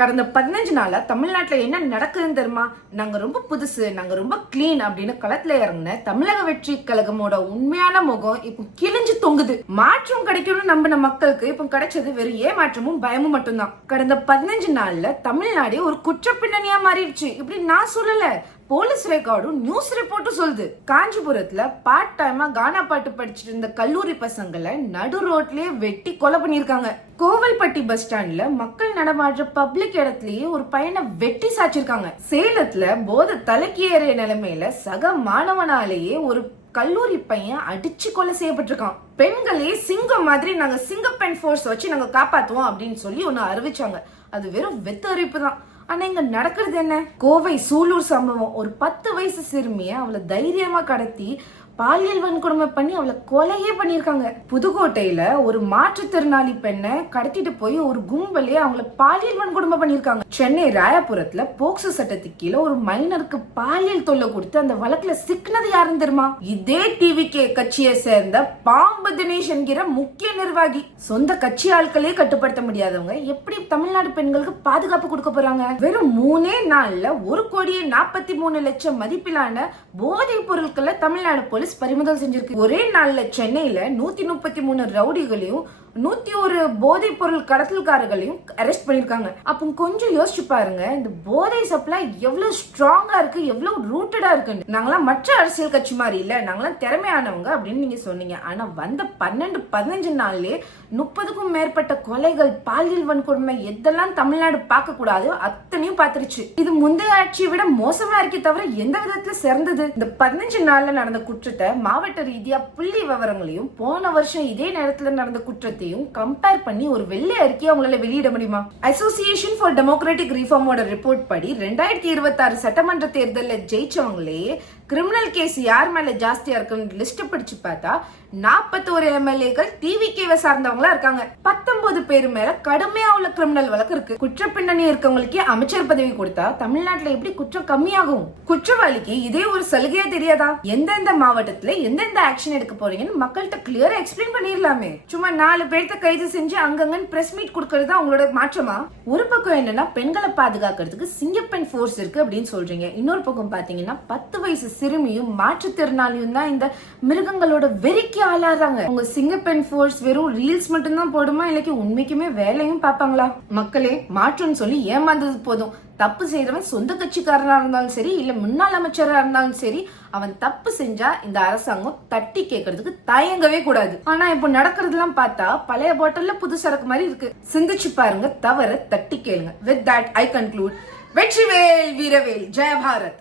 கடந்த 15 நாளா தமிழ்நாட்டுல என்ன நடக்குதுன்னு தெரியுமா? நாங்க ரொம்ப புதுசு, நாங்க ரொம்ப கிளீன் அப்படின்னு களத்துல இறங்கின தமிழக வெற்றி கழகமோட உண்மையான முகம் இப்ப கிழிஞ்சு தொங்குது. மாற்றம் கிடைக்கும்னு நம்பின மக்களுக்கு இப்ப கிடைச்சது வெறும் ஏமாற்றமும் பயமும் மட்டும்தான். கடந்த 15 நாள்ல தமிழ்நாடே ஒரு குற்ற பின்னணியா மாறிடுச்சு. இப்படி நான் சொல்லல, போலீஸ் ரெக்கார்டும் நியூஸ் ரிப்போர்ட்டும் சொல்லுது. காஞ்சிபுரத்துல பார்ட் டைமா கானா பாட்டு படிச்சுட்டு இருந்த கல்லூரி பசங்களை நடு ரோட்லயே வெட்டி கொலை பண்ணிருக்காங்க. கோவில்பட்டி பஸ் ஸ்டாண்ட்ல மக்கள் நடமாடுற பப்ளிக் இடத்துலயே ஒரு பையனை வெட்டி சாச்சிருக்காங்க. சேலத்துல போதை தலைக்கு ஏறிய நிலைமையில சக மாணவனாலேயே ஒரு கல்லூரி பையன் அடிச்சு கொலை செய்யப்பட்டிருக்கான். பெண்களே சிங்கம் மாதிரி நாங்க சிங்க பெண் ஃபோர்ஸ் வச்சு நாங்க காப்பாத்துவோம் அப்படின்னு சொல்லி ஒன்னு அறிவிச்சாங்க. அது வெறும் வெத்தரிப்பு தான். ஆனா இங்க நடக்கிறது என்ன? கோவை சூலூர் சம்பவம். ஒரு 10 வயசு சிறுமிய அவளை தைரியமா கடத்தி பாலியல் வன்கொடுமை பண்ணி அவளை கொலையே பண்ணிருக்காங்க. புதுக்கோட்டையில ஒரு மாற்றுத்திறனாளி பெண்ணை கடத்திட்டு போய் ஒரு கும்பலே அவங்கள பாலியல் வன்கொடுமை பண்ணிருக்காங்க. சென்னை ராயபுரத்துல போக்சோ சட்டத்துக்கு கீழே ஒரு மைனருக்கு பாலியல் தொல்லை கொடுத்து அந்த வழக்குல சிக்கினது யாருன்னு தெரியுமா? இதே டிவிகே கட்சியை சேர்ந்த பாம்பு தினேஷ் என்கிற முக்கிய நிர்வாகி. சொந்த கட்சி ஆட்களே கட்டுப்படுத்த முடியாதவங்க எப்படி தமிழ்நாடு பெண்களுக்கு பாதுகாப்பு கொடுக்க போறாங்க? வெறும் 3 நாள்ல 1,43,00,000 மதிப்பிலான போதைப் பொருட்களை தமிழ்நாடு போலீஸ் பறிமுதல் செஞ்சிருக்கு. ஒரே நாள்ல சென்னையில 133 ரவுடிகளையும் 101 போதைப் பொருள் கடத்தல்காரர்களையும் அரெஸ்ட் பண்ணிருக்காங்க. அப்போ கொஞ்சம் யோசிச்சு பாருங்க, இந்த போதை சப்ளை எவ்வளவு ஸ்ட்ராங்கா இருக்கு, எவ்வளவு ரூட்டடா இருக்குன்னு. நாங்களாம் மற்ற அரசியல் கட்சி மாதிரி இல்ல, நாங்களாம் திறமையானவங்க அப்படின்னு நீங்க சொன்னீங்க. ஆனா வந்த 12-15 நாள்லயே 30க்கும் மேற்பட்ட கொலைகள், பாலியல் வன்கொடுமை எதெல்லாம் தமிழ்நாடு பார்க்க கூடாதோ அத்தனையும் பார்த்துருச்சு. இது முந்தைய ஆட்சியை விட மோசமா இருக்கே தவிர எந்த விதத்துல சிறந்தது? இந்த 15 நாள்ல நடந்த குற்றத்தை மாவட்ட ரீதியா புள்ளி விவரங்களையும் போன வருஷம் இதே நேரத்துல நடந்த குற்றத்தையும் கம்பேர் பண்ணி ஒரு வெள்ளை அறிக்கையை அவங்களால வெளியிட முடியுமா? அசோசியேஷன் ஃபார் டெமோக்ராட்டிக் ரிஃபார்மோட ரிப்போர்ட் படி 2026 சட்டமன்ற தேர்தலில் ஜெயிச்சவங்களே கிரிமினல் கேஸ் யார் மேல ஜாஸ்தியா இருக்குன்னு லிஸ்ட் படிச்சு பார்த்தா 41 எம்எல்ஏக்கள் டிவிகேவை சார்ந்தவங்களா இருக்காங்க. 19 பேர் மேல கடுமையா உள்ள கிரிமினல் வழக்கு இருக்கு. குற்ற பின்னணி இருக்கவங்களுக்கே அமைச்சர் பதவி கொடுத்தா தமிழ்நாட்டுல எப்படி குற்றம் கம்மியாகும்? குற்றவாளிக்கு இதே ஒரு சலுகையா தெரியாதா? எந்தெந்த மாவட்டத்துல எந்தெந்த ஆக்ஷன் எடுக்க போறீங்கன்னு மக்கள்கிட்ட கிளியரா எக்ஸ்பிளைன் பண்ணிடலாமே. சும்மா 4 பேர்த்த கைது செஞ்சு அங்கங்கன்னு பிரஸ் மீட் கொடுக்கறது அவங்களோட மாற்றமா? ஒரு பக்கம் என்னன்னா பெண்களை பாதுகாக்கிறதுக்கு சிங்கப்பெண் ஃபோர்ஸ் இருக்கு அப்படின்னு சொல்றீங்க. இன்னொரு பக்கம் பாத்தீங்கன்னா 10 வயசு சிறுமியும் மாற்றுத்திறனாளியும் தான் இந்த மிருகங்களோட வெறிக்கு ஆளாறாங்க. உங்க சிங்கப்பெண் ஃபோர்ஸ் வெறும் ரீல்ஸ் மட்டும் தான் போடுமா, இல்லைக்கு உண்மைக்குமே வேலையும் பாப்பாங்களா? மக்களே, மாற்றம்னு சொல்லி ஏமாந்தது போதும். தப்பு செய்யறவன் சொந்த கட்சிக்காரனா இருந்தாலும் சரி, இல்ல முன்னாள் அமைச்சரா இருந்தாலும் சரி, அவன் தப்பு செஞ்சா இந்த அரசாங்கம் தட்டி கேட்கறதுக்கு தயங்கவே கூடாது. ஆனா இப்போ நடக்கிறதுலாம் பார்த்தா பழைய பாட்டில்ல புது சரக்கு மாதிரி இருக்கு. சிந்திச்சு பாருங்க, தவற தட்டி கேளுங்க. With that I conclude. Vetrivel வீரவேல், ஜெய பாரத்.